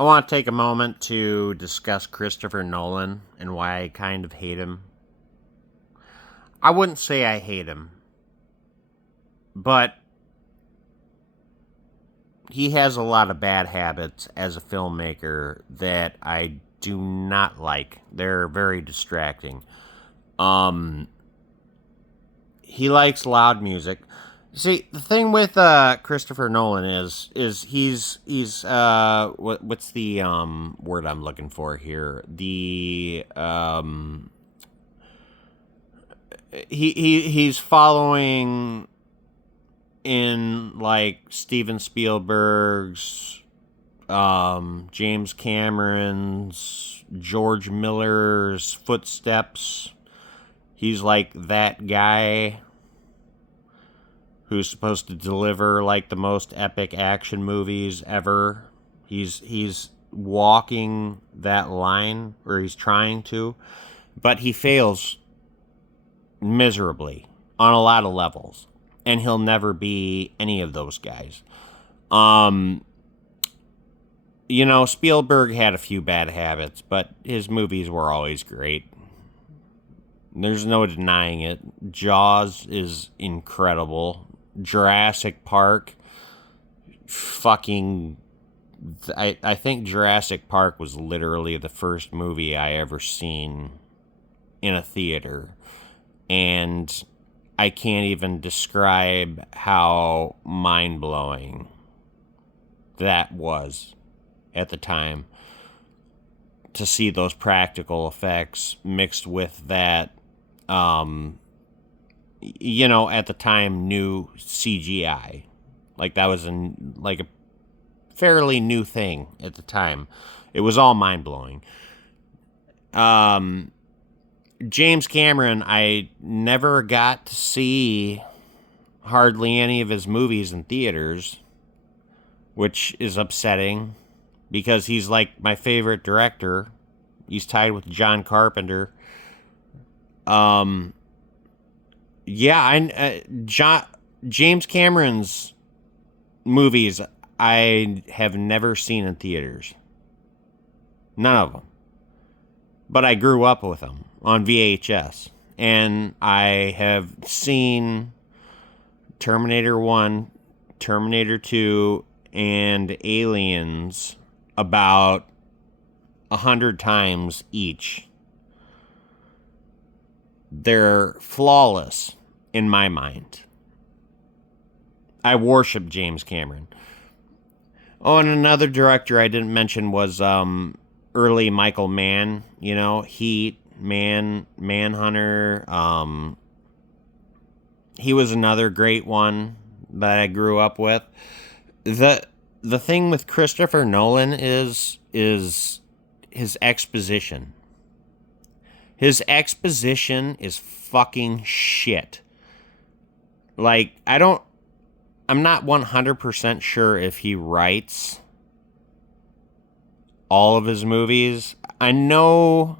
I want to take a moment to discuss Christopher Nolan and why I kind of hate him. I wouldn't say I hate him, but he has a lot of bad habits as a filmmaker that I do not like. They're very distracting. Um, he likes loud music. See, the thing with Christopher Nolan is he's what's the word I'm looking for here? He's following in like Steven Spielberg's, James Cameron's, George Miller's footsteps. He's like that guy who's supposed to deliver like the most epic action movies ever. He's walking that line, or he's trying to, but he fails miserably on a lot of levels, and he'll never be any of those guys. Um, Spielberg had a few bad habits, but his movies were always great. There's no denying it. Jaws is incredible. Jurassic Park, fucking. I think Jurassic Park was literally the first movie I ever seen in a theater. And I can't even describe how mind blowing that was at the time. To see those practical effects mixed with that, at the time, new CGI. Like, that was a fairly new thing at the time. It was all mind blowing. James Cameron, I never got to see hardly any of his movies in theaters, which is upsetting because he's like my favorite director. He's tied with John Carpenter. James Cameron's movies I have never seen in theaters. None of them. But I grew up with them on VHS. And I have seen Terminator 1, Terminator 2, and Aliens about 100 times each. They're flawless in my mind. I worship James Cameron. Oh, and another director I didn't mention was early Michael Mann. Heat, Manhunter. He was another great one that I grew up with. The thing with Christopher Nolan is his exposition. His exposition is fucking shit. Like, I'm not 100% sure if he writes all of his movies. I'm not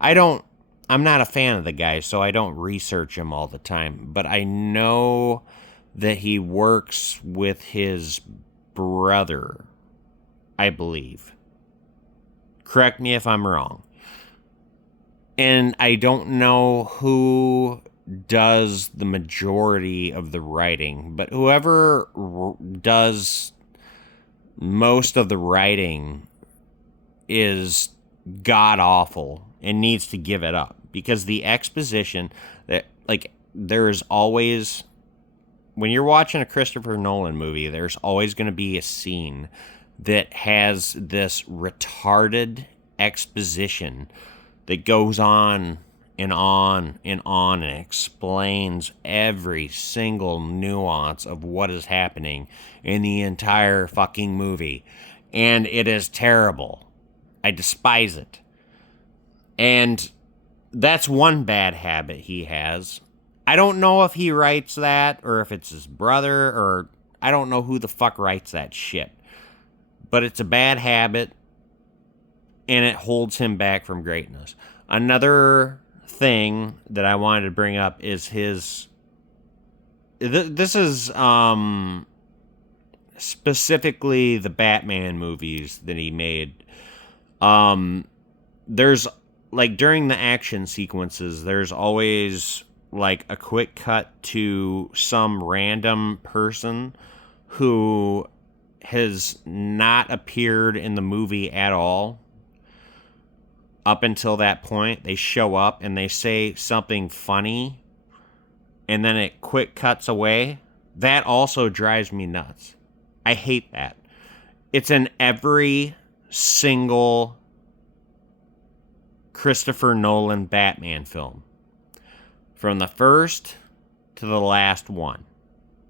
a fan of the guy, so I don't research him all the time. But I know that he works with his brother, I believe. Correct me if I'm wrong. And I don't know who does the majority of the writing, but whoever does most of the writing is god awful and needs to give it up, because the exposition there is always, when you're watching a Christopher Nolan movie, there's always going to be a scene that has this retarded exposition that goes on and on and on and explains every single nuance of what is happening in the entire fucking movie. And it is terrible. I despise it. And that's one bad habit he has. I don't know if he writes that or if it's his brother, or I don't know who the fuck writes that shit. But it's a bad habit, and it holds him back from greatness. Another thing that I wanted to bring up is his. This is specifically the Batman movies that he made. There's like during the action sequences, there's always like a quick cut to some random person who has not appeared in the movie at all up until that point. They show up and they say something funny and then it quick cuts away. That also drives me nuts. I hate that. It's in every single Christopher Nolan Batman film. From the first to the last one.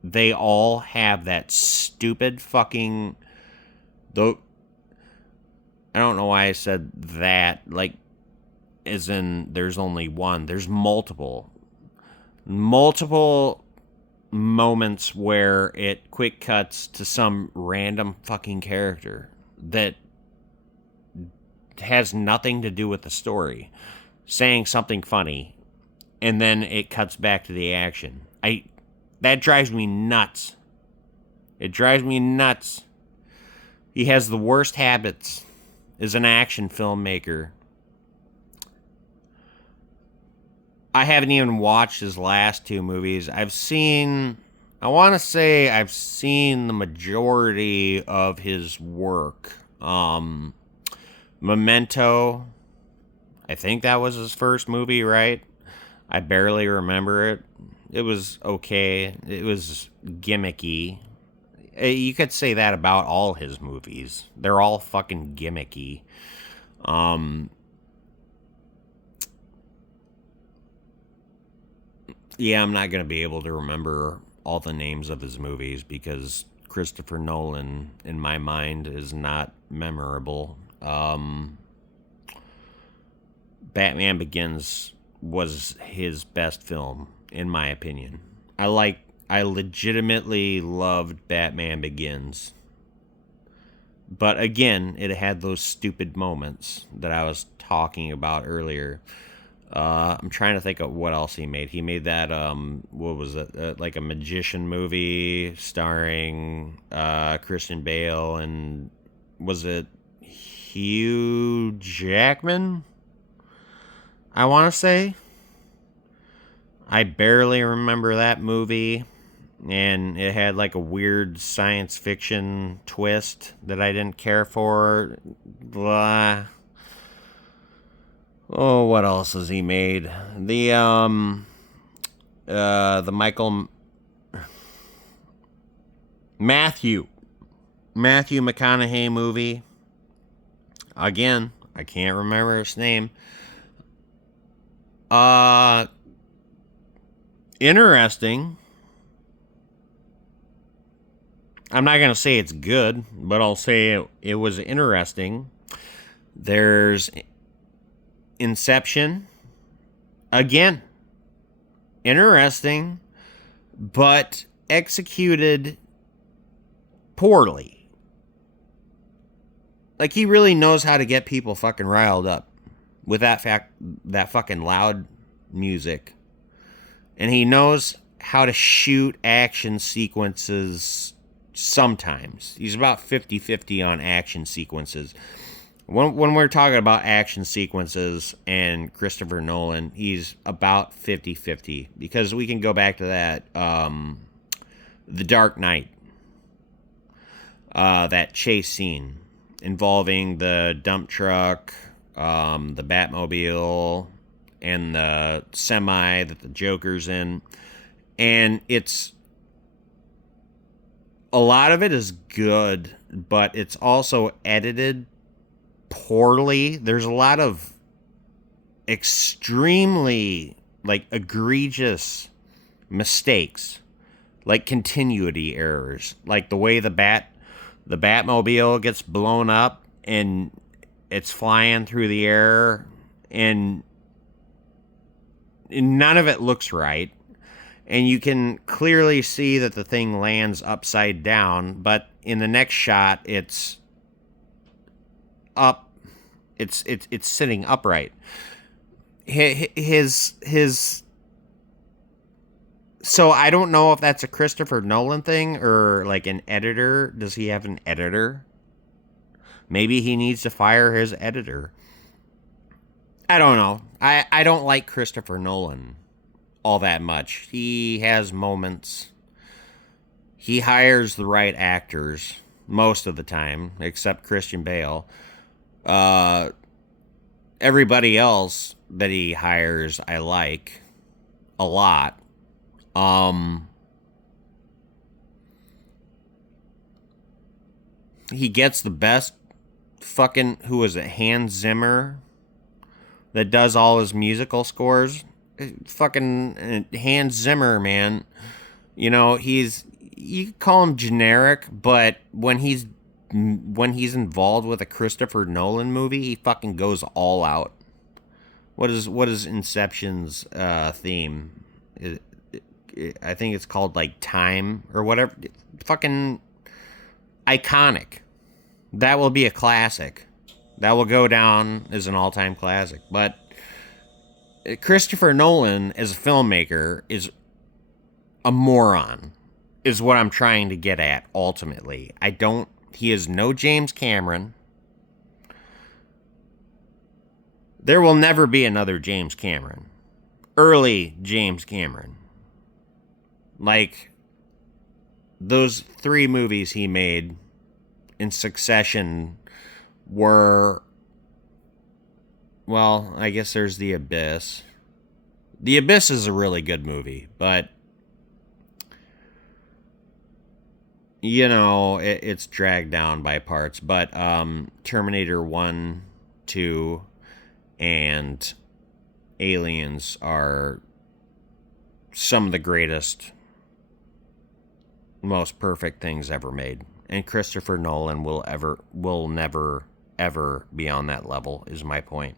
They all have that stupid fucking... Though, I don't know why I said that. Like, as in, there's only one. There's multiple. Multiple moments where it quick cuts to some random fucking character that has nothing to do with the story, saying something funny, and then it cuts back to the action. That drives me nuts. It drives me nuts. He has the worst habits as an action filmmaker. I haven't even watched his last two movies. I want to say I've seen the majority of his work. Memento, I think that was his first movie, right? I barely remember it. It was okay. It was gimmicky. You could say that about all his movies. They're all fucking gimmicky. Yeah, I'm not going to be able to remember all the names of his movies because Christopher Nolan, in my mind, is not memorable. Batman Begins was his best film, in my opinion. I legitimately loved Batman Begins. But again, it had those stupid moments that I was talking about earlier. I'm trying to think of what else he made. He made that, what was it? Like a magician movie starring Christian Bale and was it Hugh Jackman? I want to say. I barely remember that movie. And it had like a weird science fiction twist that I didn't care for. Blah. Oh, what else has he made? The Matthew McConaughey movie. Again, I can't remember his name. Interesting. I'm not going to say it's good, but I'll say it was interesting. There's Inception. Again, interesting, but executed poorly. Like, he really knows how to get people fucking riled up with that fucking loud music. And he knows how to shoot action sequences sometimes. He's about 50-50 on action sequences. When we're talking about action sequences and Christopher Nolan, he's about 50-50. Because we can go back to that, The Dark Knight. That chase scene involving the dump truck, the Batmobile, and the semi that the Joker's in. And it's... a lot of it is good, but it's also edited poorly. There's a lot of extremely, like, egregious mistakes. Like continuity errors. Like the way the Batmobile gets blown up and it's flying through the air and none of it looks right. And you can clearly see that the thing lands upside down, but in the next shot, it's up. It's sitting upright. His So I don't know if that's a Christopher Nolan thing or like an editor. Does he have an editor? Maybe he needs to fire his editor. I don't know. I don't like Christopher Nolan all that much. He has moments. He hires the right actors most of the time, except Christian Bale. Uh, Everybody else that he hires, I like a lot. Um, he gets the best fucking, who is it, Hans Zimmer, that does all his musical scores. Fucking Hans Zimmer, man. You know, you could call him generic, but when he's involved with a Christopher Nolan movie, he fucking goes all out. What is Inception's theme? I think it's called like Time or whatever. Fucking iconic. That will be a classic. That will go down as an all-time classic. But Christopher Nolan as a filmmaker is a moron. Is what I'm trying to get at ultimately. I don't He is no James Cameron. There will never be another James Cameron. Early James Cameron. Like those 3 movies he made in succession were, well, I guess there's The Abyss. The Abyss is a really good movie, but it's dragged down by parts. But Terminator 1, 2, and Aliens are some of the greatest, most perfect things ever made. And Christopher Nolan will never, ever be on that level, is my point.